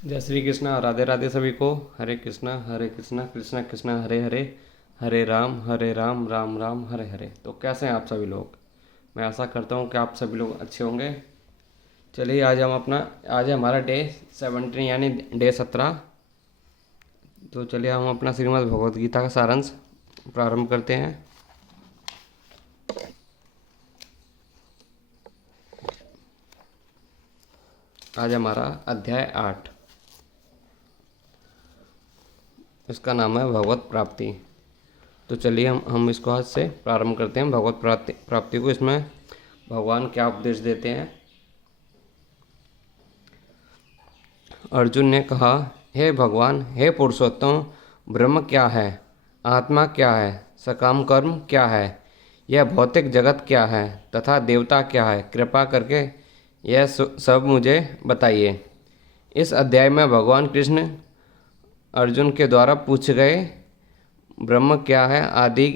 जय श्री कृष्णा। राधे राधे सभी को। हरे कृष्णा कृष्णा कृष्णा हरे हरे, हरे राम राम राम हरे हरे। तो कैसे हैं आप सभी लोग? मैं आशा करता हूँ कि आप सभी लोग अच्छे होंगे। चलिए आज है हमारा डे 17 यानी डे 17। तो चलिए हम अपना श्रीमद् भगवद गीता का सारांश प्रारंभ करते हैं। आज हमारा अध्याय 8, इसका नाम है भगवत प्राप्ति। तो चलिए हम इसको आज से प्रारंभ करते हैं भगवत प्राप्ति को। इसमें भगवान क्या उपदेश देते हैं। अर्जुन ने कहा, हे भगवान, हे पुरुषोत्तम, ब्रह्म क्या है, आत्मा क्या है, सकाम कर्म क्या है, यह भौतिक जगत क्या है तथा देवता क्या है, कृपा करके यह सब मुझे बताइए। इस अध्याय में भगवान कृष्ण अर्जुन के द्वारा पूछे गए ब्रह्म क्या है आदि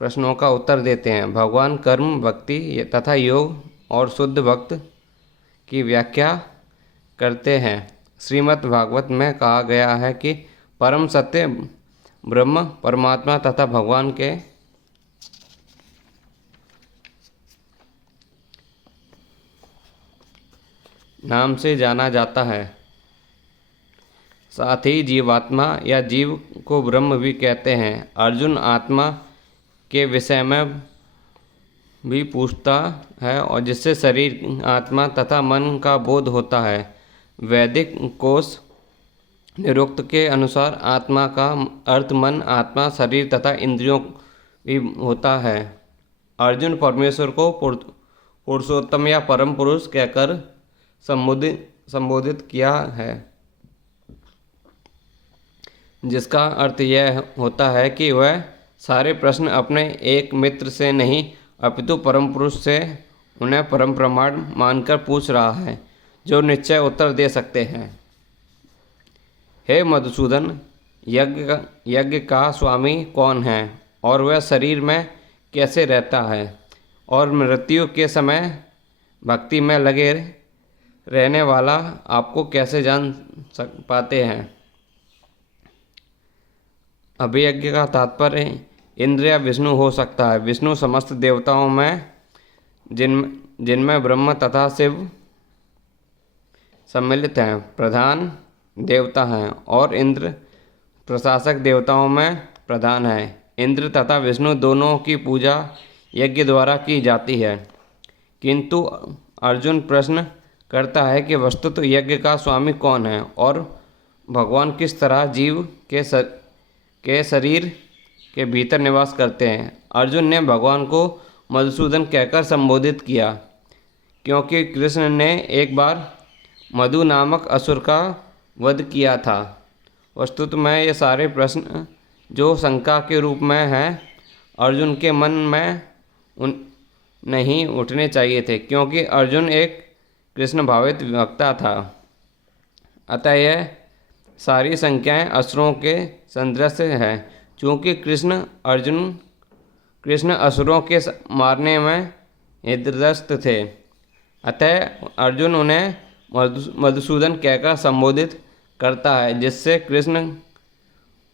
प्रश्नों का उत्तर देते हैं। भगवान कर्म, भक्ति तथा योग और शुद्ध भक्त की व्याख्या करते हैं। श्रीमद् भागवत में कहा गया है कि परम सत्य ब्रह्म, परमात्मा तथा भगवान के नाम से जाना जाता है। साथ ही जीवात्मा या जीव को ब्रह्म भी कहते हैं। अर्जुन आत्मा के विषय में भी पूछता है और जिससे शरीर, आत्मा तथा मन का बोध होता है। वैदिक कोश निरुक्त के अनुसार आत्मा का अर्थ मन, आत्मा, शरीर तथा इंद्रियों भी होता है। अर्जुन परमेश्वर को पुरुषोत्तम या परम पुरुष कहकर संबोधित किया है, जिसका अर्थ यह होता है कि वह सारे प्रश्न अपने एक मित्र से नहीं अपितु परम पुरुष से उन्हें परम प्रमाण मानकर पूछ रहा है, जो निश्चय उत्तर दे सकते हैं। हे मधुसूदन, यज्ञ का स्वामी कौन है और वह शरीर में कैसे रहता है और मृत्यु के समय भक्ति में लगे रहने वाला आपको कैसे जान पाते हैं। अभियज्ञ का तात्पर्य इंद्र या विष्णु हो सकता है। विष्णु समस्त देवताओं में जिनमें ब्रह्म तथा शिव सम्मिलित हैं, प्रधान देवता हैं और इंद्र प्रशासक देवताओं में प्रधान है। इंद्र तथा विष्णु दोनों की पूजा यज्ञ द्वारा की जाती है। किंतु अर्जुन प्रश्न करता है कि वस्तुतः यज्ञ का स्वामी कौन है और भगवान किस तरह जीव के शरीर के भीतर निवास करते हैं। अर्जुन ने भगवान को मधुसूदन कहकर संबोधित किया, क्योंकि कृष्ण ने एक बार मधु नामक असुर का वध किया था। वस्तुतः में ये सारे प्रश्न जो शंका के रूप में हैं, अर्जुन के मन में नहीं उठने चाहिए थे, क्योंकि अर्जुन एक कृष्ण भावित वक्ता था। अतः यह सारी संख्याएं असुरों के सदृश है। चूँकि कृष्ण असुरों के मारने में हृदयस्थ थे, अतः अर्जुन उन्हें मधुसूदन कहकर संबोधित करता है, जिससे कृष्ण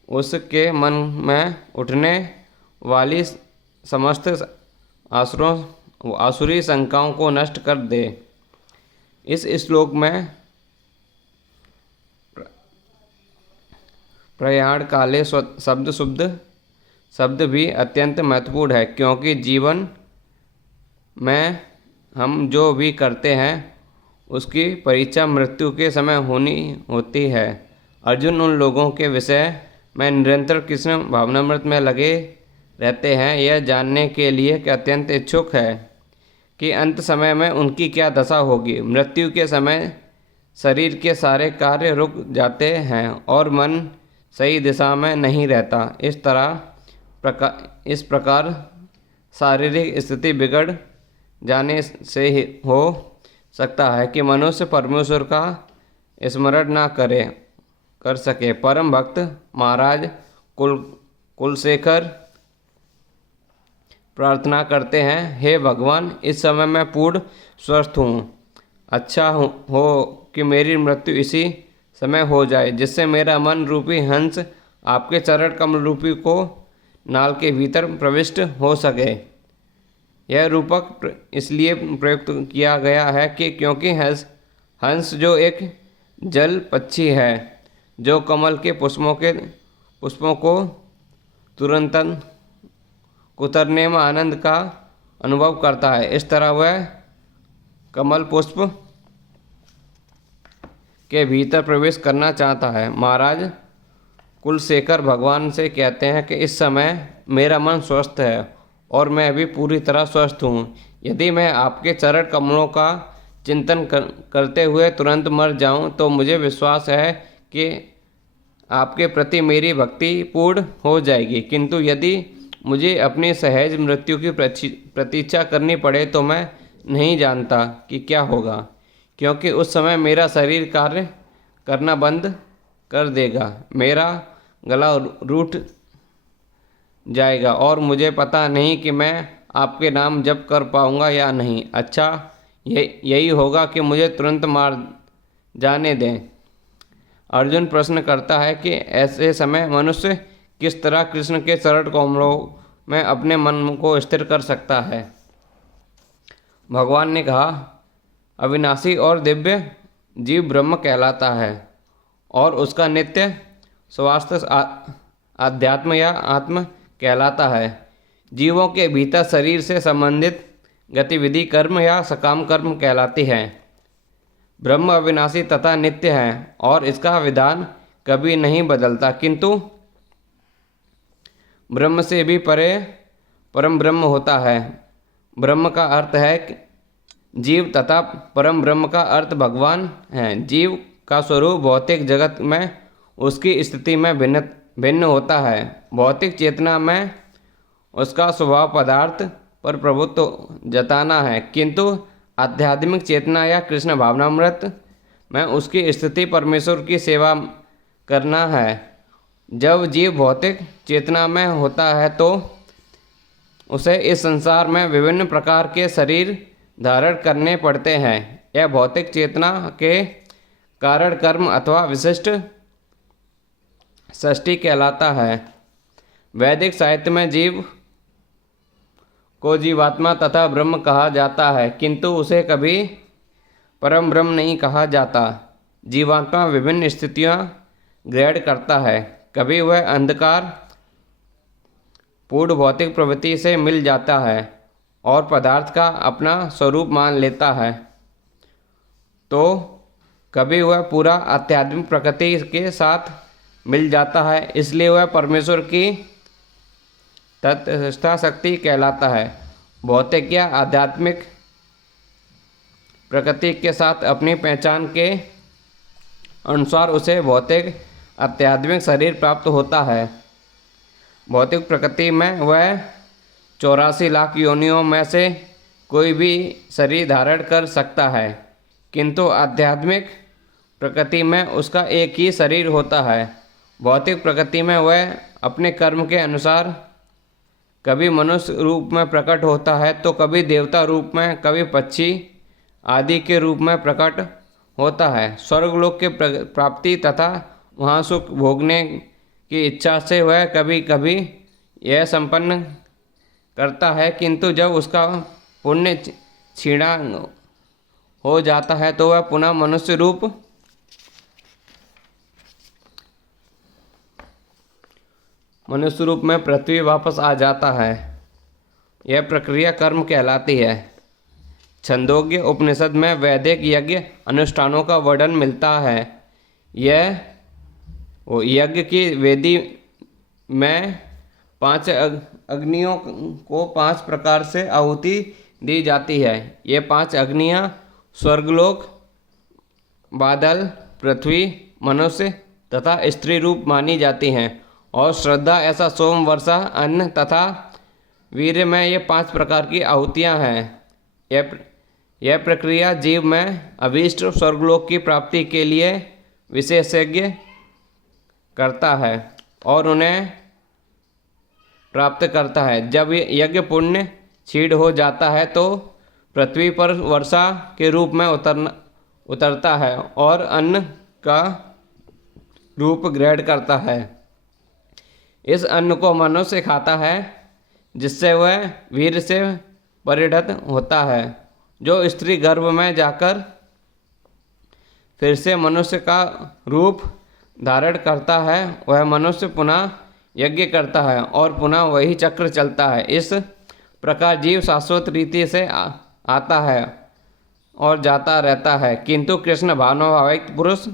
उसके मन में उठने वाली समस्त आसुरी शंकाओं को नष्ट कर दे। इस श्लोक में प्रयाण काले शब्द भी अत्यंत महत्वपूर्ण है, क्योंकि जीवन में हम जो भी करते हैं उसकी परीक्षा मृत्यु के समय होती है। अर्जुन उन लोगों के विषय में निरंतर कृष्ण भावनामृत में लगे रहते हैं, यह जानने के लिए कि अत्यंत इच्छुक है कि अंत समय में उनकी क्या दशा होगी। मृत्यु के समय शरीर के सारे कार्य रुक जाते हैं और मन सही दिशा में नहीं रहता। इस प्रकार शारीरिक स्थिति बिगड़ जाने से हो सकता है कि मनुष्य परमेश्वर का स्मरण न कर सके। परम भक्त महाराज कुलशेखर प्रार्थना करते हैं, हे भगवान, इस समय मैं पूर्ण स्वस्थ हूँ, अच्छा हो कि मेरी मृत्यु इसी समय हो जाए, जिससे मेरा मन रूपी हंस आपके चरण कमल रूपी को नाल के भीतर प्रविष्ट हो सके। यह रूपक इसलिए प्रयुक्त किया गया है कि क्योंकि हंस जो एक जल पक्षी है, जो कमल के पुष्पों को तुरंत कुतरने में आनंद का अनुभव करता है, इस तरह वह कमल पुष्प के भीतर प्रवेश करना चाहता है। महाराज कुलशेखर भगवान से कहते हैं कि इस समय मेरा मन स्वस्थ है और मैं अभी पूरी तरह स्वस्थ हूँ। यदि मैं आपके चरण कमलों का चिंतन करते हुए तुरंत मर जाऊँ तो मुझे विश्वास है कि आपके प्रति मेरी भक्ति पूर्ण हो जाएगी, किंतु यदि मुझे अपनी सहज मृत्यु की प्रतीक्षा करनी पड़े तो मैं नहीं जानता कि क्या होगा, क्योंकि उस समय मेरा शरीर कार्य करना बंद कर देगा, मेरा गला रूठ जाएगा और मुझे पता नहीं कि मैं आपके नाम जप कर पाऊंगा या नहीं। अच्छा यही होगा कि मुझे तुरंत मार जाने दें। अर्जुन प्रश्न करता है कि ऐसे समय मनुष्य किस तरह कृष्ण के चरण कमलों में अपने मन को स्थिर कर सकता है। भगवान ने कहा, अविनाशी और दिव्य जीव ब्रह्म कहलाता है और उसका नित्य स्वास्थ्य आध्यात्म या आत्म कहलाता है। जीवों के भीतर शरीर से संबंधित गतिविधि कर्म या सकाम कर्म कहलाती है। ब्रह्म अविनाशी तथा नित्य है और इसका विधान कभी नहीं बदलता, किंतु ब्रह्म से भी परे परम ब्रह्म होता है। ब्रह्म का अर्थ है जीव तथा परम ब्रह्म का अर्थ भगवान है। जीव का स्वरूप भौतिक जगत में उसकी स्थिति में भिन्न होता है। भौतिक चेतना में उसका स्वभाव पदार्थ पर प्रभुत्व जताना है, किंतु आध्यात्मिक चेतना या कृष्ण भावनामृत में उसकी स्थिति परमेश्वर की सेवा करना है। जब जीव भौतिक चेतना में होता है तो उसे इस संसार में विभिन्न प्रकार के शरीर धारण करने पड़ते हैं। यह भौतिक चेतना के कारण कर्म अथवा विशिष्ट सृष्टि कहलाता है। वैदिक साहित्य में जीव को जीवात्मा तथा ब्रह्म कहा जाता है, किंतु उसे कभी परम ब्रह्म नहीं कहा जाता। जीवात्मा विभिन्न स्थितियां ग्रहण करता है। कभी वह अंधकार पूर्ण भौतिक प्रवृत्ति से मिल जाता है और पदार्थ का अपना स्वरूप मान लेता है, तो कभी वह पूरा आध्यात्मिक प्रकृति के साथ मिल जाता है, इसलिए वह परमेश्वर की तत्स्था शक्ति कहलाता है। भौतिक या आध्यात्मिक प्रकृति के साथ अपनी पहचान के अनुसार उसे भौतिक आध्यात्मिक शरीर प्राप्त होता है। भौतिक प्रकृति में वह 84 लाख योनियों में से कोई भी शरीर धारण कर सकता है, किंतु आध्यात्मिक प्रकृति में उसका एक ही शरीर होता है। भौतिक प्रकृति में वह अपने कर्म के अनुसार कभी मनुष्य रूप में प्रकट होता है तो कभी देवता रूप में, कभी पक्षी आदि के रूप में प्रकट होता है। स्वर्गलोक के प्राप्ति तथा वहाँ सुख भोगने की इच्छा से वह कभी कभी यह संपन्न करता है, किंतु जब उसका पुण्य क्षीणा हो जाता है तो वह पुनः मनुष्य रूप में पृथ्वी वापस आ जाता है। यह प्रक्रिया कर्म कहलाती है। छंदोग्य उपनिषद में वैदिक यज्ञ अनुष्ठानों का वर्णन मिलता है। यह यज्ञ की वेदी में 5 अग्नियों को 5 प्रकार से आहुति दी जाती है। ये 5 अग्नियाँ स्वर्गलोक, बादल, पृथ्वी, मनुष्य तथा स्त्री रूप मानी जाती हैं और श्रद्धा ऐसा सोम, वर्षा, अन्न तथा वीर्य में ये 5 प्रकार की आहुतियाँ हैं। यह प्रक्रिया जीव में अभीष्ट स्वर्गलोक की प्राप्ति के लिए विशेषज्ञ करता है और उन्हें प्राप्त करता है। जब यज्ञ पुण्य क्षीण हो जाता है तो पृथ्वी पर वर्षा के रूप में उतरता है और अन्न का रूप ग्रहण करता है। इस अन्न को मनुष्य खाता है, जिससे वह वीर से परिणत होता है। जो स्त्री गर्भ में जाकर फिर से मनुष्य का रूप धारण करता है, वह मनुष्य पुनः यज्ञ करता है और पुनः वही चक्र चलता है। इस प्रकार जीव शाश्वत रीति से आता है और जाता रहता है, किंतु कृष्ण भावनायुक्त पुरुष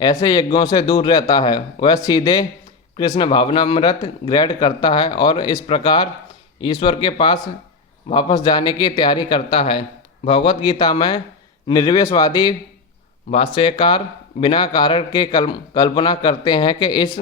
ऐसे यज्ञों से दूर रहता है। वह सीधे कृष्ण भावनामृत ग्रहण करता है और इस प्रकार ईश्वर के पास वापस जाने की तैयारी करता है। भगवत गीता में निर्विशवादी भाष्यकार बिना कारण के कल्पना करते हैं कि इस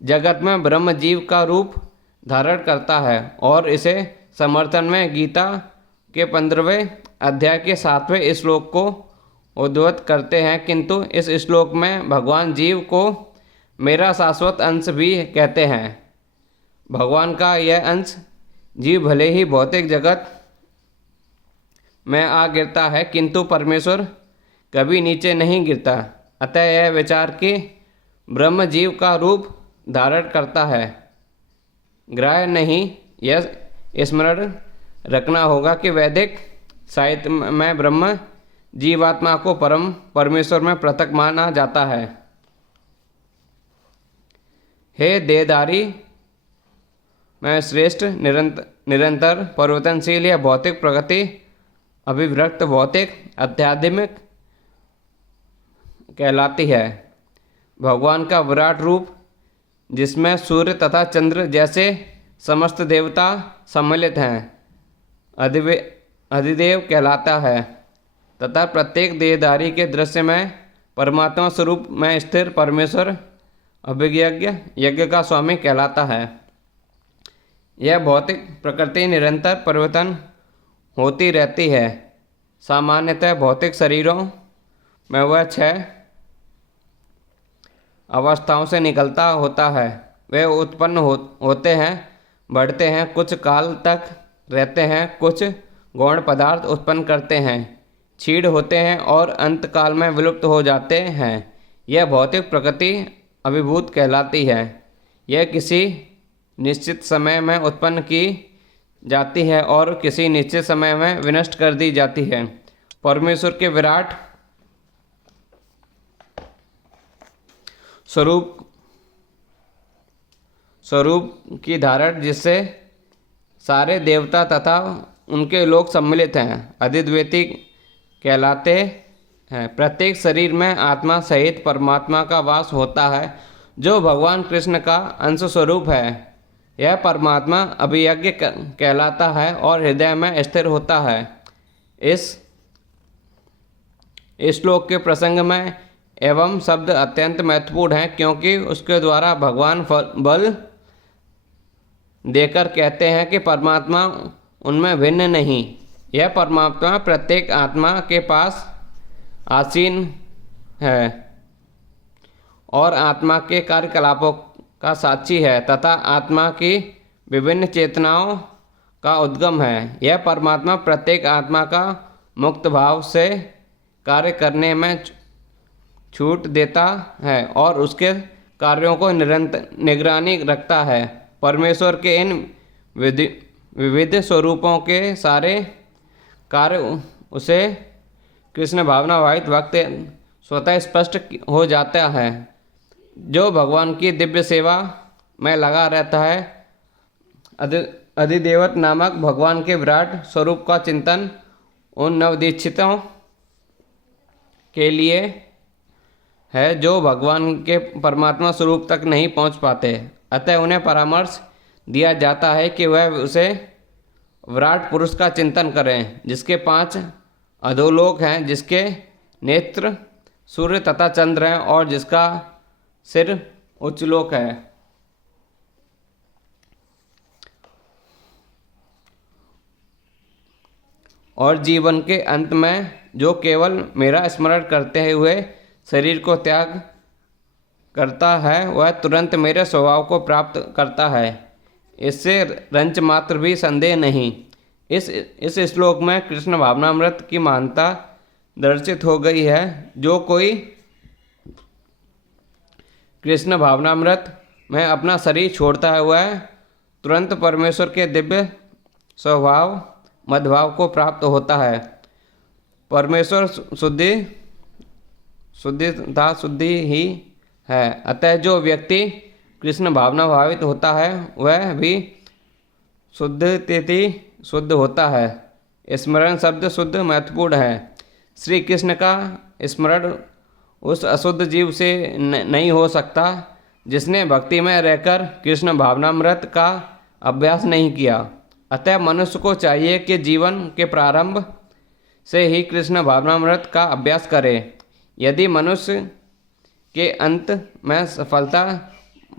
जगत में ब्रह्म जीव का रूप धारण करता है और इसे समर्थन में गीता के 15वें अध्याय के 7वें श्लोक को उद्धृत करते हैं, किंतु इस श्लोक में भगवान जीव को मेरा शाश्वत अंश भी कहते हैं। भगवान का यह अंश जीव भले ही भौतिक जगत में आ गिरता है, किंतु परमेश्वर कभी नीचे नहीं गिरता। अतः यह विचार कि ब्रह्म जीव का रूप धारण करता है ग्राह्य नहीं। यह स्मरण रखना होगा कि वैदिक साहित्य में ब्रह्म जीवात्मा को परम परमेश्वर में पृथक माना जाता है। हे देहधारी में श्रेष्ठ निरंतर परिवर्तनशील या भौतिक प्रगति अभिव्यक्त भौतिक आध्यात्मिक कहलाती है। भगवान का विराट रूप, जिसमें सूर्य तथा चंद्र जैसे समस्त देवता सम्मिलित हैं, अधिदेव कहलाता है तथा प्रत्येक देहधारी के दृश्य में परमात्मा स्वरूप में स्थिर परमेश्वर अभिज्ञ यज्ञ का स्वामी कहलाता है। यह भौतिक प्रकृति निरंतर परिवर्तन होती रहती है। सामान्यतः भौतिक शरीरों में वह 6 अवस्थाओं से निकलता होता है। वे उत्पन्न होते हैं, बढ़ते हैं, कुछ काल तक रहते हैं, कुछ गौण पदार्थ उत्पन्न करते हैं, क्षीण होते हैं और अंत काल में विलुप्त हो जाते हैं। यह भौतिक प्रकृति अभिभूत कहलाती है। यह किसी निश्चित समय में उत्पन्न की जाती है और किसी निश्चित समय में विनष्ट कर दी जाती है। परमेश्वर के विराट स्वरूप की धारण, जिससे सारे देवता तथा उनके लोग सम्मिलित हैं, अधिद्वैती कहलाते हैं। प्रत्येक शरीर में आत्मा सहित परमात्मा का वास होता है, जो भगवान कृष्ण का अंश स्वरूप है। यह परमात्मा अभियज्ञ कहलाता है और हृदय में स्थिर होता है। इस श्लोक के प्रसंग में एवं शब्द अत्यंत महत्वपूर्ण है, क्योंकि उसके द्वारा भगवान बल देकर कहते हैं कि परमात्मा उनमें भिन्न नहीं। यह परमात्मा प्रत्येक आत्मा के पास आसीन है और आत्मा के कार्यकलापों का साक्षी है तथा आत्मा की विभिन्न चेतनाओं का उद्गम है। यह परमात्मा प्रत्येक आत्मा का मुक्त भाव से कार्य करने में छूट देता है और उसके कार्यों को निरंतर निगरानी रखता है। परमेश्वर के इन विविध स्वरूपों के सारे कार्य उसे कृष्ण भावनावाहित वक्त स्वतः स्पष्ट हो जाता है। जो भगवान की दिव्य सेवा में लगा रहता है, अधिदेवत नामक भगवान के विराट स्वरूप का चिंतन उन नवदीक्षितों के लिए है जो भगवान के परमात्मा स्वरूप तक नहीं पहुंच पाते। अतः उन्हें परामर्श दिया जाता है कि वह उसे विराट पुरुष का चिंतन करें, जिसके 5 अधोलोक हैं, जिसके नेत्र सूर्य तथा चंद्र हैं और जिसका सिर उच्चलोक है। और जीवन के अंत में जो केवल मेरा स्मरण करते हुए शरीर को त्याग करता है, वह तुरंत मेरे स्वभाव को प्राप्त करता है। इससे रंच मात्र भी संदेह नहीं। इस श्लोक में कृष्ण भावनामृत की महानता दर्शित हो गई है। जो कोई कृष्ण भावनामृत में अपना शरीर छोड़ता है वह तुरंत परमेश्वर के दिव्य स्वभाव मदभाव को प्राप्त होता है। परमेश्वर शुद्धि ही है। अतः जो व्यक्ति कृष्ण भावना भावित होता है वह भी शुद्ध होता है। स्मरण शब्द शुद्ध महत्वपूर्ण है। श्री कृष्ण का स्मरण उस अशुद्ध जीव से नहीं हो सकता जिसने भक्ति में रहकर कृष्ण भावनामृत का अभ्यास नहीं किया। अतः मनुष्य को चाहिए कि जीवन के प्रारंभ से ही कृष्ण भावनामृत का अभ्यास करे। यदि मनुष्य के अंत में सफलता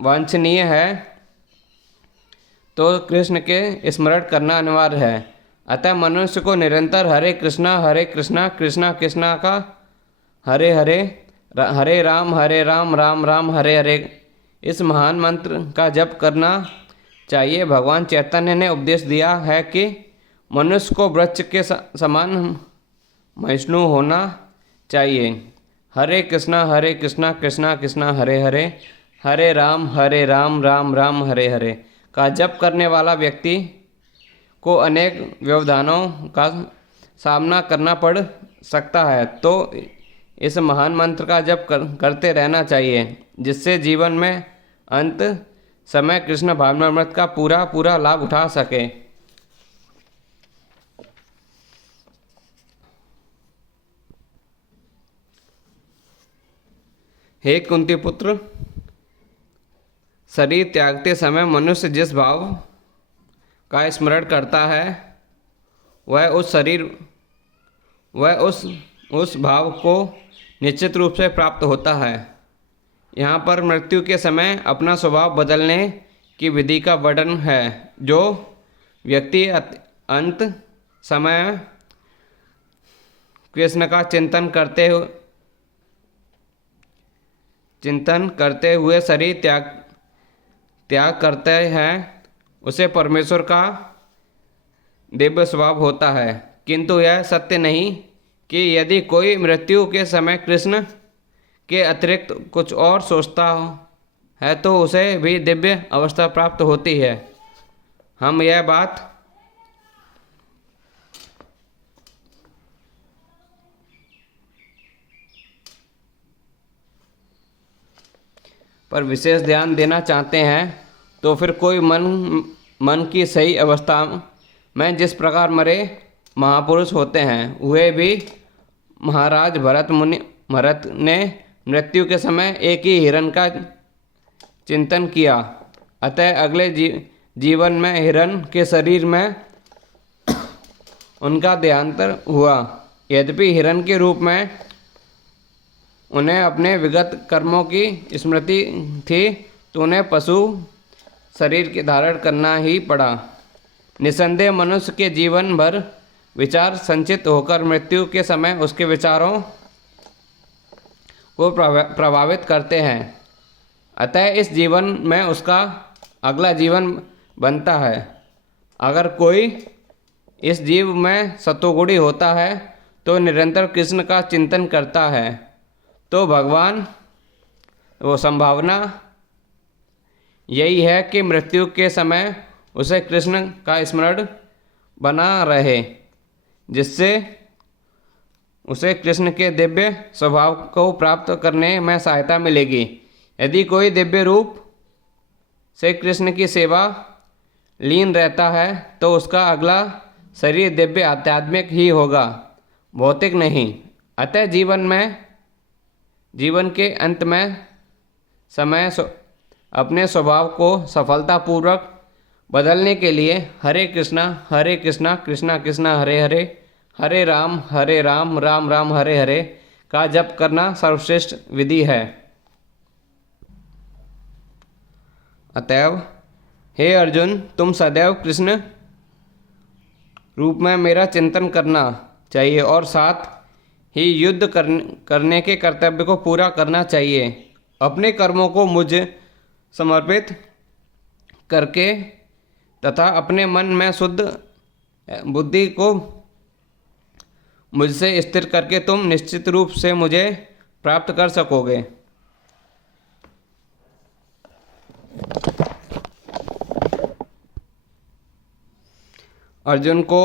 वांछनीय है तो कृष्ण के स्मरण करना अनिवार्य है। अतः मनुष्य को निरंतर हरे कृष्णा कृष्णा कृष्णा का हरे हरे हरे राम राम राम हरे हरे इस महान मंत्र का जप करना चाहिए। भगवान चैतन्य ने उपदेश दिया है कि मनुष्य को वृक्ष के समान महिष्णु होना चाहिए। हरे कृष्णा कृष्णा कृष्णा हरे हरे हरे राम राम राम हरे हरे का जप करने वाला व्यक्ति को अनेक व्यवधानों का सामना करना पड़ सकता है, तो इस महान मंत्र का जप करते रहना चाहिए, जिससे जीवन में अंत समय कृष्ण भावनामृत का पूरा लाभ उठा सके। हे कुंती पुत्र, शरीर त्यागते समय मनुष्य जिस भाव का स्मरण करता है वह उस भाव को निश्चित रूप से प्राप्त होता है। यहाँ पर मृत्यु के समय अपना स्वभाव बदलने की विधि का वर्णन है। जो व्यक्ति अंत समय कृष्ण का चिंतन करते हुए शरीर त्याग करते हैं उसे परमेश्वर का दिव्य स्वभाव होता है। किंतु यह सत्य नहीं कि यदि कोई मृत्यु के समय कृष्ण के अतिरिक्त कुछ और सोचता है तो उसे भी दिव्य अवस्था प्राप्त होती है। हम यह बात पर विशेष ध्यान देना चाहते हैं तो फिर कोई मन की सही अवस्था में जिस प्रकार मरे महापुरुष होते हैं वे भी महाराज भरत ने मृत्यु के समय एक ही हिरण का चिंतन किया। अतः अगले जीवन में हिरण के शरीर में उनका देहांतर हुआ। यद्यपि हिरण के रूप में उन्हें अपने विगत कर्मों की स्मृति थी तो उन्हें पशु शरीर के धारण करना ही पड़ा। निसंदेह मनुष्य के जीवन भर विचार संचित होकर मृत्यु के समय उसके विचारों को प्रभावित करते हैं। अतः इस जीवन में उसका अगला जीवन बनता है। अगर कोई इस जीव में सतोगुणी होता है तो निरंतर कृष्ण का चिंतन करता है तो भगवान वो संभावना यही है कि मृत्यु के समय उसे कृष्ण का स्मरण बना रहे, जिससे उसे कृष्ण के दिव्य स्वभाव को प्राप्त करने में सहायता मिलेगी। यदि कोई दिव्य रूप से कृष्ण की सेवा लीन रहता है तो उसका अगला शरीर दिव्य आध्यात्मिक ही होगा, भौतिक नहीं। अतः जीवन के अंत में समय अपने स्वभाव को सफलतापूर्वक बदलने के लिए हरे कृष्णा कृष्णा कृष्णा हरे हरे हरे राम राम राम हरे हरे का जप करना सर्वश्रेष्ठ विधि है। अतएव हे अर्जुन, तुम सदैव कृष्ण रूप में मेरा चिंतन करना चाहिए और साथ ही युद्ध करने के कर्तव्य को पूरा करना चाहिए। अपने कर्मों को मुझ समर्पित करके तथा अपने मन में शुद्ध बुद्धि को मुझसे स्थिर करके तुम निश्चित रूप से मुझे प्राप्त कर सकोगे। अर्जुन को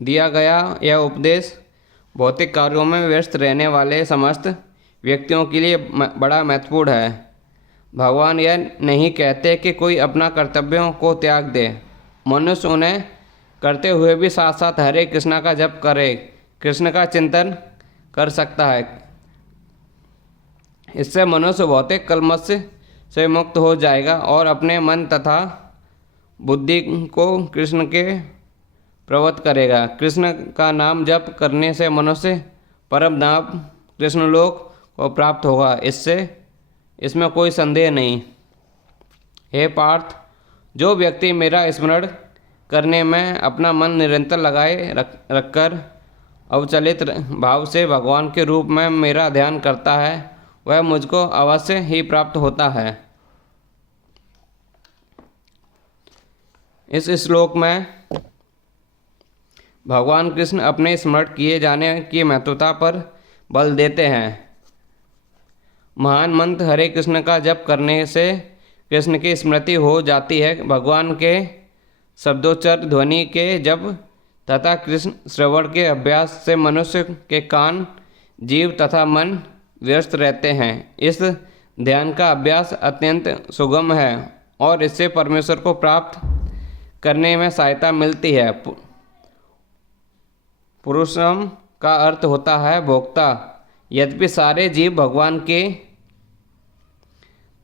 दिया गया यह उपदेश भौतिक कार्यों में व्यस्त रहने वाले समस्त व्यक्तियों के लिए बड़ा महत्वपूर्ण है। भगवान यह नहीं कहते कि कोई अपना कर्तव्यों को त्याग दे। मनुष्य उन्हें करते हुए भी साथ साथ हरे कृष्णा का जप करे, कृष्ण का चिंतन कर सकता है। इससे मनुष्य भौतिक कलमश से मुक्त हो जाएगा और अपने मन तथा बुद्धि को कृष्ण के प्रवृत्त करेगा। कृष्ण का नाम जप करने से मनुष्य परम धाम कृष्णलोक को प्राप्त होगा, इसमें कोई संदेह नहीं। हे पार्थ, जो व्यक्ति मेरा स्मरण करने में अपना मन निरंतर लगाए रखकर अवचलित भाव से भगवान के रूप में मेरा ध्यान करता है, वह मुझको अवश्य ही प्राप्त होता है। इस श्लोक में भगवान कृष्ण अपने स्मरण किए जाने की महत्वता पर बल देते हैं। महान मंत्र हरे कृष्ण का जप करने से कृष्ण की स्मृति हो जाती है। भगवान के शब्दोच्चार ध्वनि के जप तथा कृष्ण श्रवण के अभ्यास से मनुष्य के कान, जीव तथा मन व्यस्त रहते हैं। इस ध्यान का अभ्यास अत्यंत सुगम है और इससे परमेश्वर को प्राप्त करने में सहायता मिलती है। पुरुषम का अर्थ होता है भोक्ता। यद्यपि सारे जीव भगवान के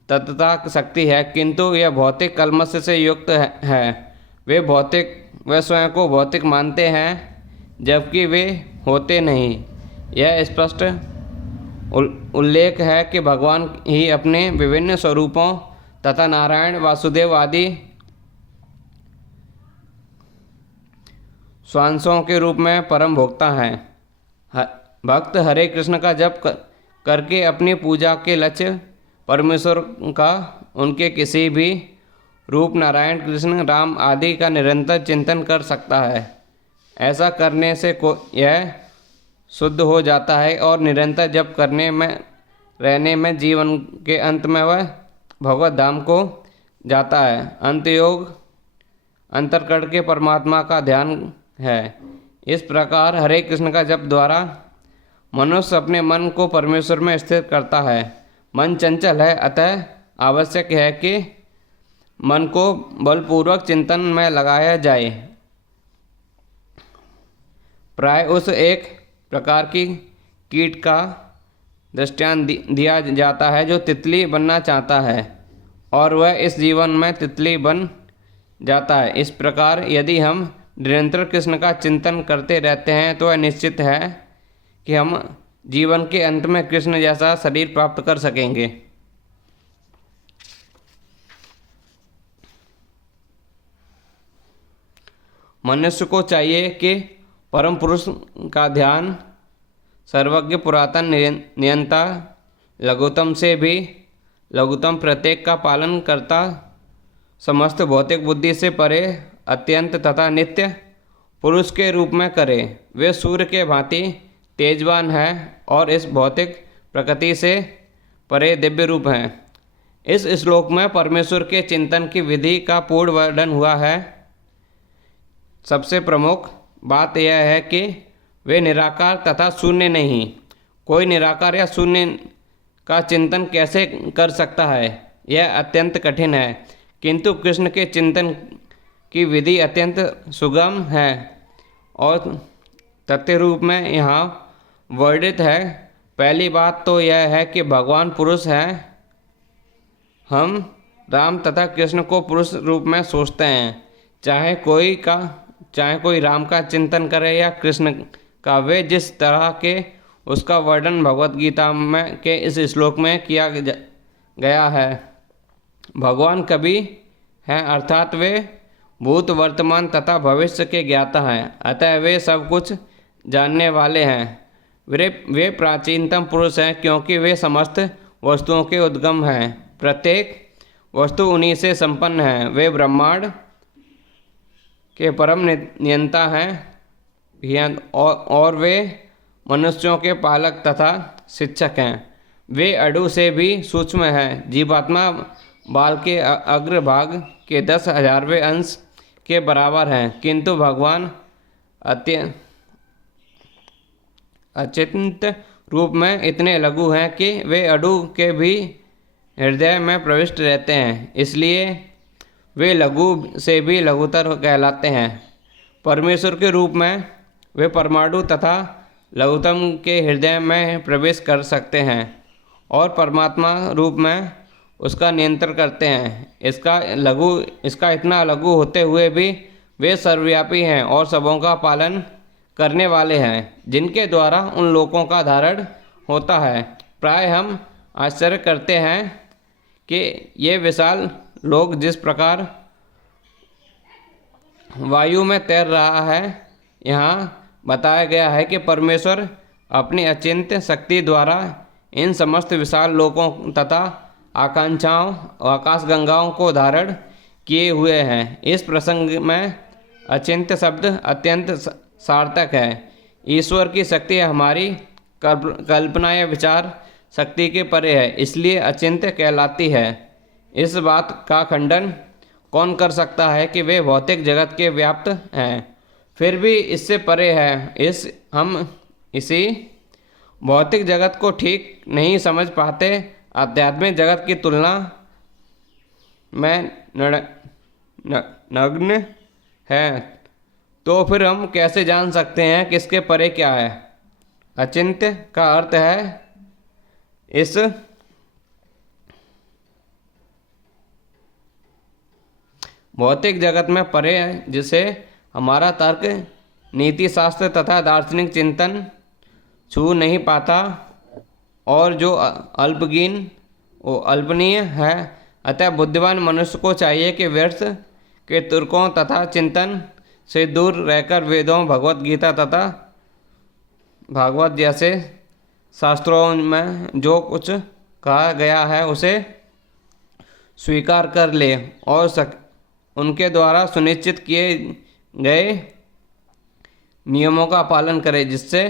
तत्वता शक्ति है, किंतु यह भौतिक कलमश से युक्त है। वे स्वयं को भौतिक मानते हैं, जबकि वे होते नहीं। यह स्पष्ट उल्लेख है कि भगवान ही अपने विभिन्न स्वरूपों तथा नारायण, वासुदेव आदि स्वांशों के रूप में परम भोक्ता हैं। भक्त हरे कृष्ण का जप करके अपनी पूजा के लक्ष्य परमेश्वर का, उनके किसी भी रूप नारायण, कृष्ण, राम आदि का निरंतर चिंतन कर सकता है। ऐसा करने से यह शुद्ध हो जाता है और निरंतर जप करने में रहने में जीवन के अंत में वह भगवत धाम को जाता है। अंत योग अंतर्करण के परमात्मा का ध्यान है। इस प्रकार हरे कृष्ण का जप द्वारा मनुष्य अपने मन को परमेश्वर में स्थिर करता है। मन चंचल है, अतः आवश्यक है कि मन को बलपूर्वक चिंतन में लगाया जाए। प्राय उस एक प्रकार की कीट का दृष्टांत दिया जाता है जो तितली बनना चाहता है और वह इस जीवन में तितली बन जाता है। इस प्रकार यदि हम निरंतर कृष्ण का चिंतन करते रहते हैं तो यह निश्चित है कि हम जीवन के अंत में कृष्ण जैसा शरीर प्राप्त कर सकेंगे। मनुष्य को चाहिए कि परम पुरुष का ध्यान सर्वज्ञ, पुरातन, नियंता, लघुतम से भी लघुतम प्रत्येक का पालन करता, समस्त भौतिक बुद्धि से परे, अत्यंत तथा नित्य पुरुष के रूप में करे। वे सूर्य के भांति तेजवान है और इस भौतिक प्रकृति से परे दिव्य रूप हैं। इस श्लोक में परमेश्वर के चिंतन की विधि का पूर्ण वर्णन हुआ है। सबसे प्रमुख बात यह है कि वे निराकार तथा शून्य नहीं। कोई निराकार या शून्य का चिंतन कैसे कर सकता है, यह अत्यंत कठिन है, किंतु कृष्ण के चिंतन की विधि अत्यंत सुगम है और तथ्य रूप में यहाँ वर्णित है। पहली बात तो यह है कि भगवान पुरुष हैं। हम राम तथा कृष्ण को पुरुष रूप में सोचते हैं। चाहे कोई राम का चिंतन करे या कृष्ण का, वे जिस तरह के उसका वर्णन भगवत गीता में के इस श्लोक में किया गया है। भगवान कभी हैं, अर्थात वे भूत, वर्तमान तथा भविष्य के ज्ञाता हैं, अतः वे सब कुछ जानने वाले हैं। वे प्राचीनतम पुरुष हैं क्योंकि वे समस्त वस्तुओं के उद्गम हैं। प्रत्येक वस्तु उन्हीं से संपन्न है। वे ब्रह्मांड के परम नियंता हैं और वे मनुष्यों के पालक तथा शिक्षक हैं। वे अणु से भी सूक्ष्म हैं। जीवात्मा बाल के अग्रभाग के 10,000वें अंश के बराबर हैं, किंतु भगवान अचिंत्य रूप में इतने लघु हैं कि वे अणु के भी हृदय में प्रविष्ट रहते हैं, इसलिए वे लघु से भी लघुतर कहलाते हैं। परमेश्वर के रूप में वे परमाणु तथा लघुतम के हृदय में प्रवेश कर सकते हैं और परमात्मा रूप में उसका नियंत्रण करते हैं। इसका इतना लघु होते हुए भी वे सर्वव्यापी हैं और सबों का पालन करने वाले हैं, जिनके द्वारा उन लोगों का धारण होता है। प्राय हम आश्चर्य करते हैं कि ये विशाल लोग जिस प्रकार वायु में तैर रहा है, यहाँ बताया गया है कि परमेश्वर अपनी अचिंत्य शक्ति द्वारा इन समस्त विशाल लोकों तथा आकांक्षाओं आकाशगंगाओं को धारण किए हुए हैं। इस प्रसंग में अचिंत्य शब्द अत्यंत सार्थक है। ईश्वर की शक्ति हमारी कल्पना या विचार शक्ति के परे है, इसलिए अचिंत्य कहलाती है। इस बात का खंडन कौन कर सकता है कि वे भौतिक जगत के व्याप्त हैं, फिर भी इससे परे है। हम इसी भौतिक जगत को ठीक नहीं समझ पाते। आध्यात्मिक जगत की तुलना में नग्न है, तो फिर हम कैसे जान सकते हैं कि इसके परे क्या है। अचिंत्य का अर्थ है इस भौतिक जगत में परे है, जिसे हमारा तर्क, नीति शास्त्र तथा दार्शनिक चिंतन छू नहीं पाता और जो अल्पनीय है। अतः बुद्धिमान मनुष्य को चाहिए कि व्यर्थ के तर्कों तथा चिंतन से दूर रहकर वेदों, भगवत गीता तथा भागवत जैसे शास्त्रों में जो कुछ कहा गया है उसे स्वीकार कर ले और उनके द्वारा सुनिश्चित किए गए नियमों का पालन करे, जिससे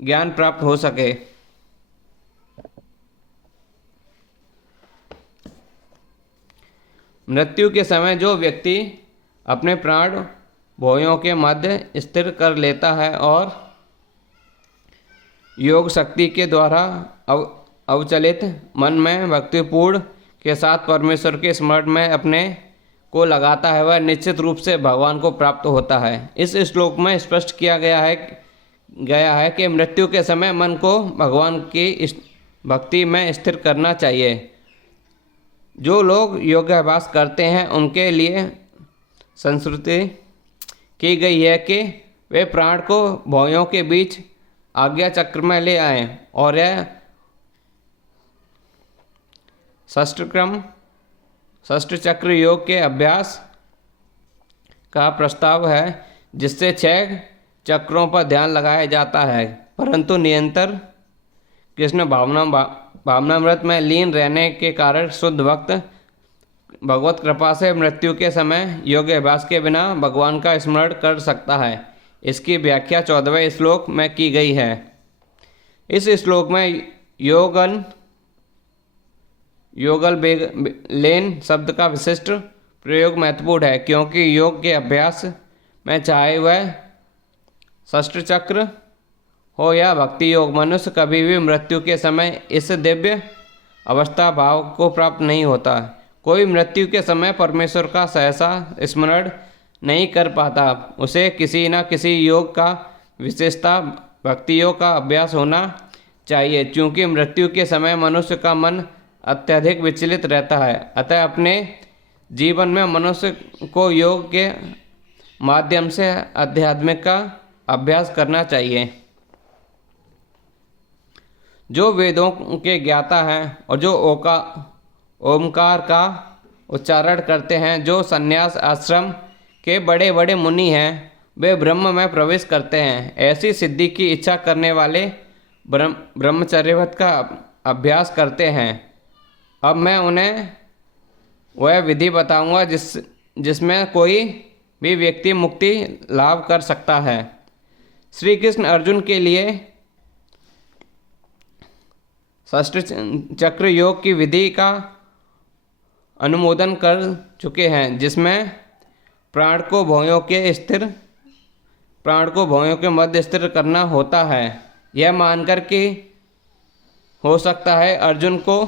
ज्ञान प्राप्त हो सके। मृत्यु के समय जो व्यक्ति अपने प्राण भोयों के मध्य स्थिर कर लेता है और योग शक्ति के द्वारा अवचलित मन में भक्तिपूर्ण के साथ परमेश्वर के स्मरण में अपने को लगाता है, वह निश्चित रूप से भगवान को प्राप्त होता है। इस श्लोक में स्पष्ट किया गया है कि मृत्यु के समय मन को भगवान की भक्ति में स्थिर करना चाहिए। जो लोग योगाभ्यास करते हैं उनके लिए संस्कृति की गई है कि वे प्राण को भौयों के बीच आज्ञा चक्र में ले आएं और यह षष्ठ चक्र योग के अभ्यास का प्रस्ताव है, जिससे 6 चक्रों पर ध्यान लगाया जाता है, परंतु निरंतर कृष्ण भावनामृत में लीन रहने के कारण शुद्ध भक्त भगवत कृपा से मृत्यु के समय योग अभ्यास के बिना भगवान का स्मरण कर सकता है। इसकी व्याख्या 14वें श्लोक में की गई है। इस श्लोक में योगल लेन शब्द का विशिष्ट प्रयोग महत्वपूर्ण है, क्योंकि योग के अभ्यास में चाहे वह षष्ठ चक्र हो या भक्ति योग, मनुष्य कभी भी मृत्यु के समय इस दिव्य अवस्था भाव को प्राप्त नहीं होता। कोई मृत्यु के समय परमेश्वर का सहसा स्मरण नहीं कर पाता। उसे किसी न किसी योग का, विशेषता भक्ति योग का अभ्यास होना चाहिए, क्योंकि मृत्यु के समय मनुष्य का मन अत्यधिक विचलित रहता है। अतः अपने जीवन में मनुष्य को योग के माध्यम से आध्यात्मिक का अभ्यास करना चाहिए। जो वेदों के ज्ञाता हैं और जो ओमकार का उच्चारण करते हैं, जो संन्यास आश्रम के बड़े बड़े मुनि हैं, वे ब्रह्म में प्रवेश करते हैं। ऐसी सिद्धि की इच्छा करने वाले ब्रह्मचर्यव्रत का अभ्यास करते हैं। अब मैं उन्हें वह विधि बताऊंगा जिसमें कोई भी व्यक्ति मुक्ति लाभ कर सकता है। श्री कृष्ण अर्जुन के लिए षष्ठ चक्र योग की विधि का अनुमोदन कर चुके हैं, जिसमें प्राण को भौयों के मध्य स्थिर करना होता है। यह मानकर कि हो सकता है अर्जुन को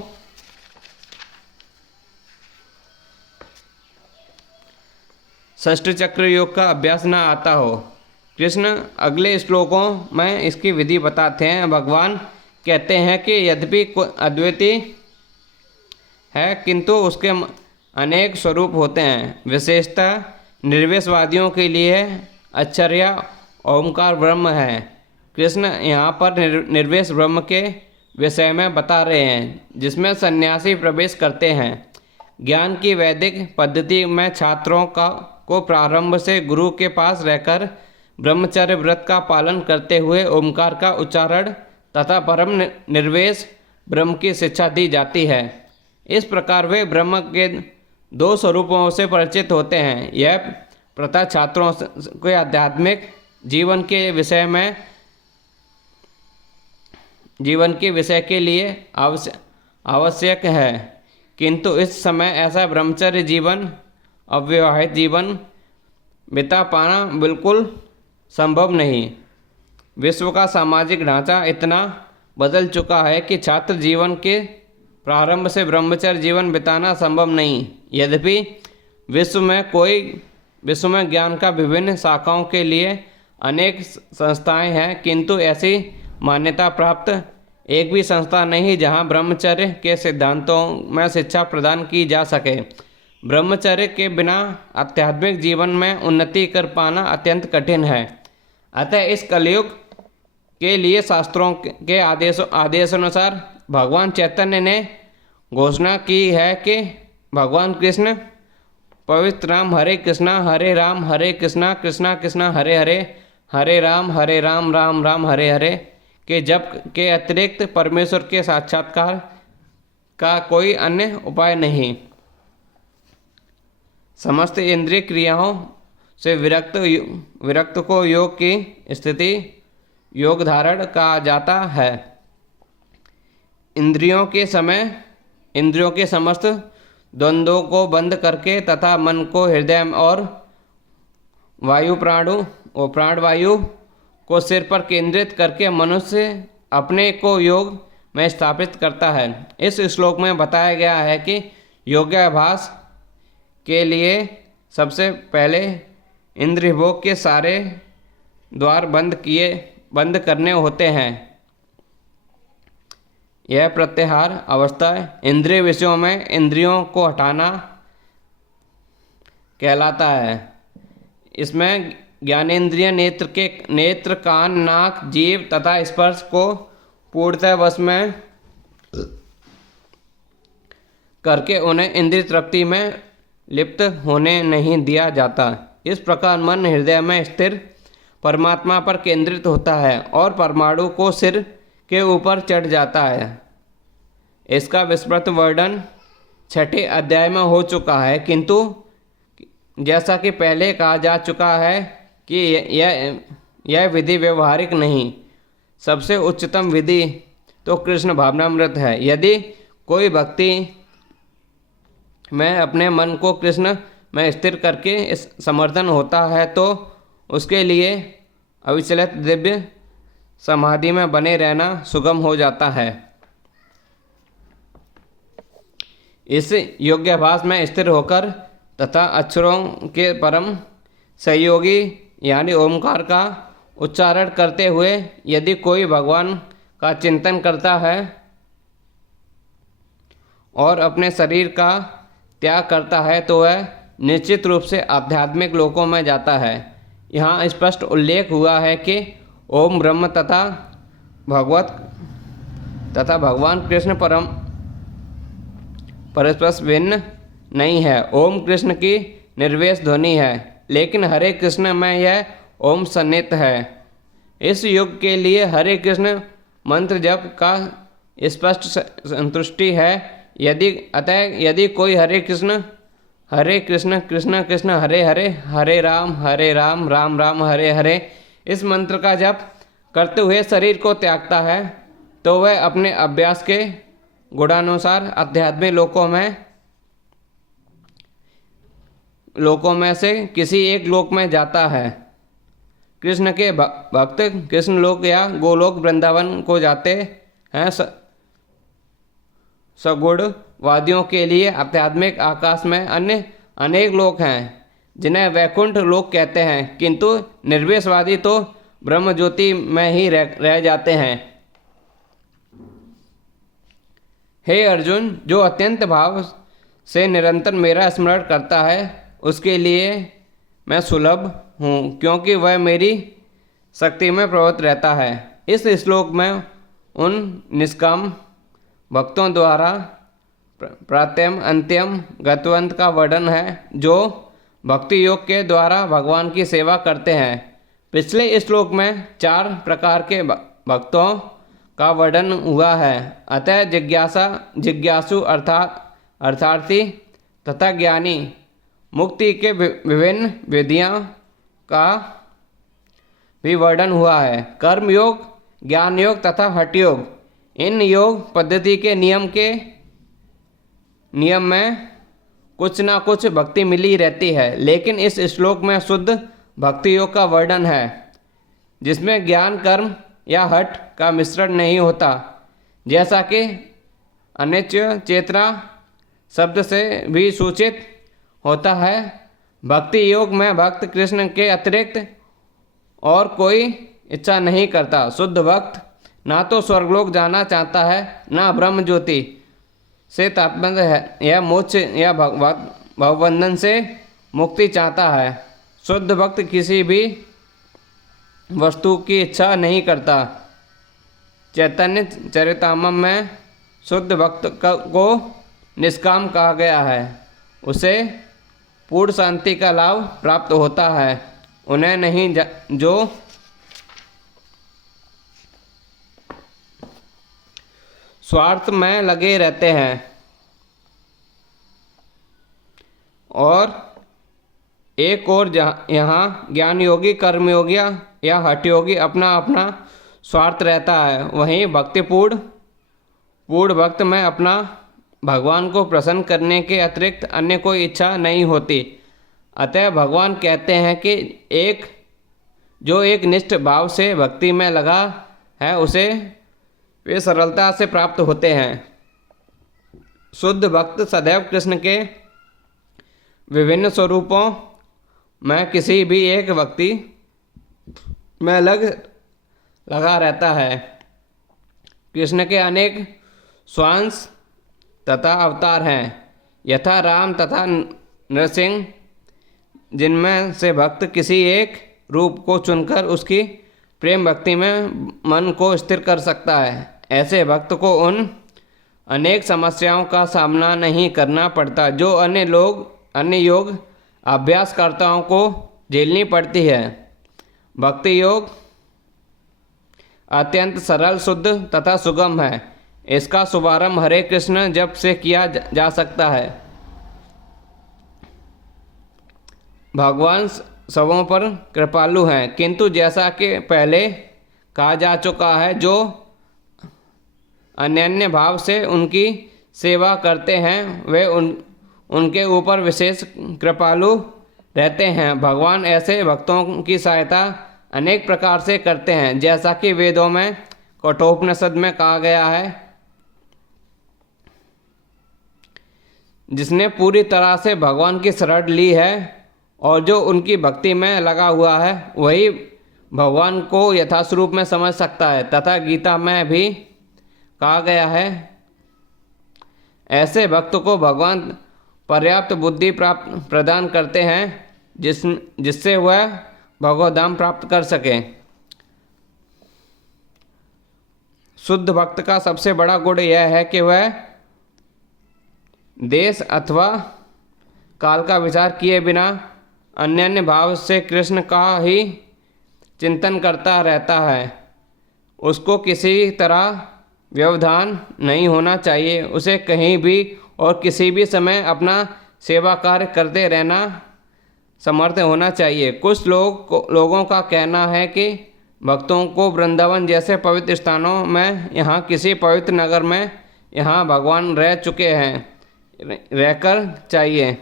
षष्ठ चक्र योग का अभ्यास न आता हो। कृष्ण अगले श्लोकों में इसकी विधि बताते हैं। भगवान कहते हैं कि यद्यपि अद्वितीय है किंतु उसके अनेक स्वरूप होते हैं। विशेषतः निर्विशेषवादियों के लिए अक्षर्या ओमकार ब्रह्म है। कृष्ण यहाँ पर निर्विशेष ब्रह्म के विषय में बता रहे हैं, जिसमें सन्यासी प्रवेश करते हैं। ज्ञान की वैदिक पद्धति में छात्रों को प्रारंभ से गुरु के पास रहकर ब्रह्मचर्य व्रत का पालन करते हुए ओमकार का उच्चारण तथा परम निर्वेश ब्रह्म की शिक्षा दी जाती है। इस प्रकार वे ब्रह्म के दो स्वरूपों से परिचित होते हैं। यह प्रथा छात्रों के आध्यात्मिक जीवन के विषय के लिए आवश्यक है, किंतु इस समय ऐसा ब्रह्मचर्य जीवन, अविवाहित जीवन बिता पाना बिल्कुल संभव नहीं। विश्व का सामाजिक ढांचा इतना बदल चुका है कि छात्र जीवन के प्रारंभ से ब्रह्मचर्य जीवन बिताना संभव नहीं। यद्यपि विश्व में ज्ञान का विभिन्न शाखाओं के लिए अनेक संस्थाएं हैं, किंतु ऐसी मान्यता प्राप्त एक भी संस्था नहीं जहां ब्रह्मचर्य के सिद्धांतों में शिक्षा प्रदान की जा सके। ब्रह्मचर्य के बिना आध्यात्मिक जीवन में उन्नति कर पाना अत्यंत कठिन है। अतः इस कलयुग के लिए शास्त्रों के आदेशानुसार भगवान चैतन्य ने घोषणा की है कि भगवान कृष्ण पवित्र राम हरे कृष्णा कृष्णा कृष्णा हरे हरे, हरे राम राम हरे हरे के जप के अतिरिक्त परमेश्वर के साक्षात्कार का कोई अन्य उपाय नहीं। समस्त इंद्रिय क्रियाओं से विरक्त को योग की स्थिति योग धारण कहा जाता है। इंद्रियों के समस्त द्वंद्वों को बंद करके तथा मन को हृदय और प्राणवायु को सिर पर केंद्रित करके मनुष्य अपने को योग में स्थापित करता है। इस श्लोक में बताया गया है कि योगाभ्यास के लिए सबसे पहले इंद्रिय भोग के सारे द्वार बंद करने होते हैं। यह प्रत्याहार अवस्था इंद्रिय विषयों में इंद्रियों को हटाना कहलाता है। इसमें ज्ञानेंद्रिय नेत्र कान नाक जीभ तथा स्पर्श को पूर्णतः वश में करके उन्हें इंद्रिय तृप्ति में लिप्त होने नहीं दिया जाता। इस प्रकार मन हृदय में स्थिर परमात्मा पर केंद्रित होता है और परमाणु को सिर के ऊपर चढ़ जाता है। इसका विस्तृत वर्णन 6ठे अध्याय में हो चुका है, किंतु जैसा कि पहले कहा जा चुका है कि यह विधि व्यवहारिक नहीं। सबसे उच्चतम विधि तो कृष्ण भावनामृत है। यदि कोई भक्ति में अपने मन को कृष्ण में स्थिर करके इस समर्थन होता है तो उसके लिए अविचलित दिव्य समाधि में बने रहना सुगम हो जाता है। इस योगाभ्यास में स्थिर होकर तथा अक्षरों के परम सहयोगी यानी ओमकार का उच्चारण करते हुए यदि कोई भगवान का चिंतन करता है और अपने शरीर का त्याग करता है तो वह निश्चित रूप से आध्यात्मिक लोकों में जाता है। यहाँ स्पष्ट उल्लेख हुआ है कि ओम ब्रह्म तथा भगवान कृष्ण परस्पर भिन्न नहीं है। ओम कृष्ण की निर्वेश ध्वनि है, लेकिन हरे कृष्ण में यह ओम सन्निहित है। इस युग के लिए हरे कृष्ण मंत्र जप का स्पष्ट संतुष्टि है। यदि कोई हरे कृष्ण कृष्ण कृष्ण हरे हरे, हरे राम राम राम हरे हरे इस मंत्र का जप करते हुए शरीर को त्यागता है तो वह अपने अभ्यास के गुणानुसार आध्यात्मिक लोकों में से किसी एक लोक में जाता है। कृष्ण के भक्त कृष्ण लोक या गोलोक वृंदावन को जाते हैं। सगुणवादियों के लिए आध्यात्मिक आकाश में अन्य अनेक लोक हैं जिन्हें वैकुंठ लोक कहते हैं, किंतु निर्वेशवादी तो ब्रह्म ज्योति में ही रह जाते हैं। हे अर्जुन, जो अत्यंत भाव से निरंतर मेरा स्मरण करता है उसके लिए मैं सुलभ हूँ, क्योंकि वह मेरी शक्ति में प्रवृत्त रहता है। इस श्लोक में उन निष्काम भक्तों द्वारा प्रात्यम अंत्यम गतवंत का वर्णन है जो भक्ति योग के द्वारा भगवान की सेवा करते हैं। पिछले श्लोक में 4 प्रकार के भक्तों का वर्णन हुआ है। अतः जिज्ञासु अर्थार्थी तथा ज्ञानी मुक्ति के विभिन्न विधियां का भी वर्णन हुआ है। कर्म योग, ज्ञान योग तथा हठ योग, इन योग पद्धति के नियम में कुछ ना कुछ भक्ति मिली रहती है, लेकिन इस श्लोक में शुद्ध भक्ति योग का वर्णन है जिसमें ज्ञान, कर्म या हठ का मिश्रण नहीं होता, जैसा कि अनित्य चेतना शब्द से भी सूचित होता है। भक्ति योग में भक्त कृष्ण के अतिरिक्त और कोई इच्छा नहीं करता। शुद्ध भक्त ना तो स्वर्गलोक जाना चाहता है, ना ब्रह्म ज्योति से तात्पर्य है या मोक्ष या भवबंधन से मुक्ति चाहता है। शुद्ध भक्त किसी भी वस्तु की इच्छा नहीं करता। चैतन्य चरितामृत में शुद्ध भक्त को निष्काम कहा गया है। उसे पूर्ण शांति का लाभ प्राप्त होता है, उन्हें नहीं जो स्वार्थ में लगे रहते हैं। और एक और यहाँ ज्ञान योगी, कर्म योगी या हठ योगी अपना अपना स्वार्थ रहता है, वहीं भक्तिपूर्ण भक्त में अपना भगवान को प्रसन्न करने के अतिरिक्त अन्य कोई इच्छा नहीं होती। अतः भगवान कहते हैं कि जो एक निष्ठ भाव से भक्ति में लगा है उसे वे सरलता से प्राप्त होते हैं। शुद्ध भक्त सदैव कृष्ण के विभिन्न स्वरूपों में किसी भी एक भक्ति में लगा रहता है। कृष्ण के अनेक स्वांश तथा अवतार हैं, यथा राम तथा नरसिंह, जिनमें से भक्त किसी एक रूप को चुनकर उसकी प्रेम भक्ति में मन को स्थिर कर सकता है। ऐसे भक्त को उन अनेक समस्याओं का सामना नहीं करना पड़ता जो अन्य योग अभ्यासकर्ताओं को झेलनी पड़ती है। भक्ति योग अत्यंत सरल, शुद्ध तथा सुगम है। इसका शुभारंभ हरे कृष्ण जप से किया जा सकता है। भगवान सबों पर कृपालु हैं, किंतु जैसा कि पहले कहा जा चुका है, जो अनन्य भाव से उनकी सेवा करते हैं वे उनके ऊपर विशेष कृपालु रहते हैं। भगवान ऐसे भक्तों की सहायता अनेक प्रकार से करते हैं, जैसा कि वेदों में कठोपनिषद में कहा गया है, जिसने पूरी तरह से भगवान की शरण ली है और जो उनकी भक्ति में लगा हुआ है वही भगवान को यथास्वरूप में समझ सकता है। तथा गीता में भी कहा गया है, ऐसे भक्त को भगवान पर्याप्त बुद्धि प्रदान करते हैं जिससे वह भगवद्धाम प्राप्त कर सके। शुद्ध भक्त का सबसे बड़ा गुण यह है कि वह देश अथवा काल का विचार किए बिना अन्य भाव से कृष्ण का ही चिंतन करता रहता है। उसको किसी तरह व्यवधान नहीं होना चाहिए। उसे कहीं भी और किसी भी समय अपना सेवा कार्य करते रहना समर्थ होना चाहिए। कुछ लोगों का कहना है कि भक्तों को वृंदावन जैसे पवित्र स्थानों में, यहाँ किसी पवित्र नगर में यहाँ भगवान रह चुके हैं, रहकर चाहिए,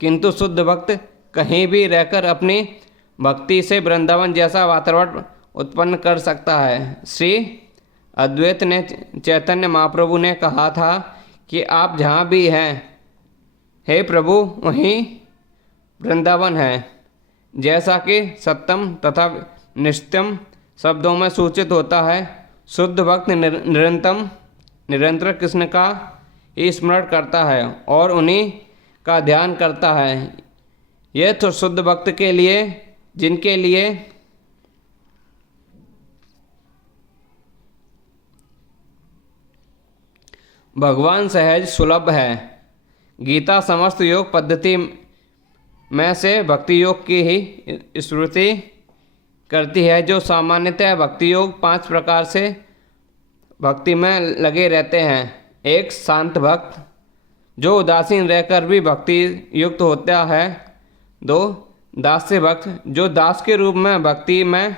किंतु शुद्ध भक्त कहीं भी रहकर अपनी भक्ति से वृंदावन जैसा वातावरण उत्पन्न कर सकता है। श्री अद्वैत ने चैतन्य महाप्रभु ने कहा था कि आप जहाँ भी हैं हे प्रभु वहीं वृंदावन है। जैसा कि सत्यम तथा नित्यम शब्दों में सूचित होता है, शुद्ध भक्त निरंतर कृष्ण का ही स्मरण करता है और उन्हीं का ध्यान करता है। यह तो शुद्ध भक्त के लिए, जिनके लिए भगवान सहज सुलभ है। गीता समस्त योग पद्धति में से भक्ति योग की ही स्मृति करती है, जो सामान्यतः भक्ति योग 5 प्रकार से भक्ति में लगे रहते हैं। 1. शांत भक्त, जो उदासीन रहकर भी भक्ति युक्त होता है। 2. दास्य भक्त, जो दास के रूप में भक्ति में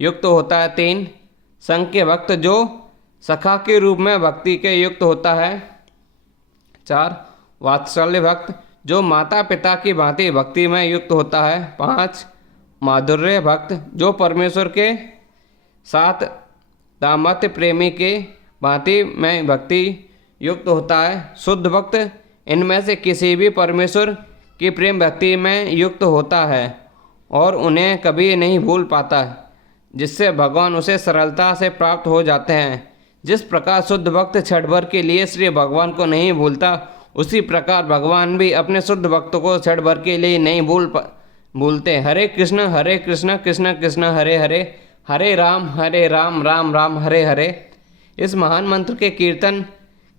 युक्त होता है। 3. संख्य भक्त, जो सखा के रूप में भक्ति के युक्त होता है। 4. वात्सल्य भक्त, जो माता पिता की भांति भक्ति में युक्त होता है। 5. माधुर्य भक्त, जो परमेश्वर के साथ दाम्पत्य प्रेमी के भांति में भक्ति युक्त होता है। शुद्ध भक्त इनमें से किसी भी परमेश्वर की प्रेम भक्ति में युक्त होता है और उन्हें कभी नहीं भूल पाता, जिससे भगवान उसे सरलता से प्राप्त हो जाते हैं। जिस प्रकार शुद्ध भक्त क्षण भर के लिए श्री भगवान को नहीं भूलता, उसी प्रकार भगवान भी अपने शुद्ध भक्तों को क्षण भर के लिए नहीं भूलते। हरे कृष्ण कृष्ण कृष्ण हरे हरे, हरे राम राम राम हरे हरे। इस महान मंत्र के कीर्तन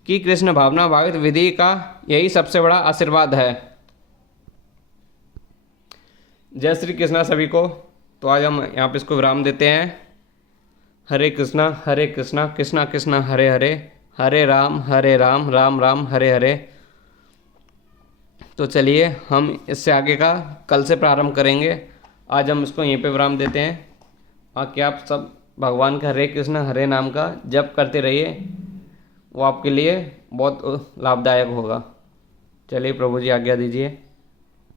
की कृष्ण भावना भावित विधि का यही सबसे बड़ा आशीर्वाद है। जय श्री कृष्णा सभी को। तो आज हम यहाँ पे इसको विराम देते हैं। हरे कृष्णा कृष्णा कृष्णा हरे हरे, हरे राम राम राम हरे हरे। तो चलिए हम इससे आगे का कल से प्रारंभ करेंगे। आज हम इसको यहीं पे विराम देते हैं। बाकी आप सब भगवान का हरे कृष्ण हरे नाम का जप करते रहिए, वो आपके लिए बहुत लाभदायक होगा। चलिए प्रभु जी आज्ञा दीजिए।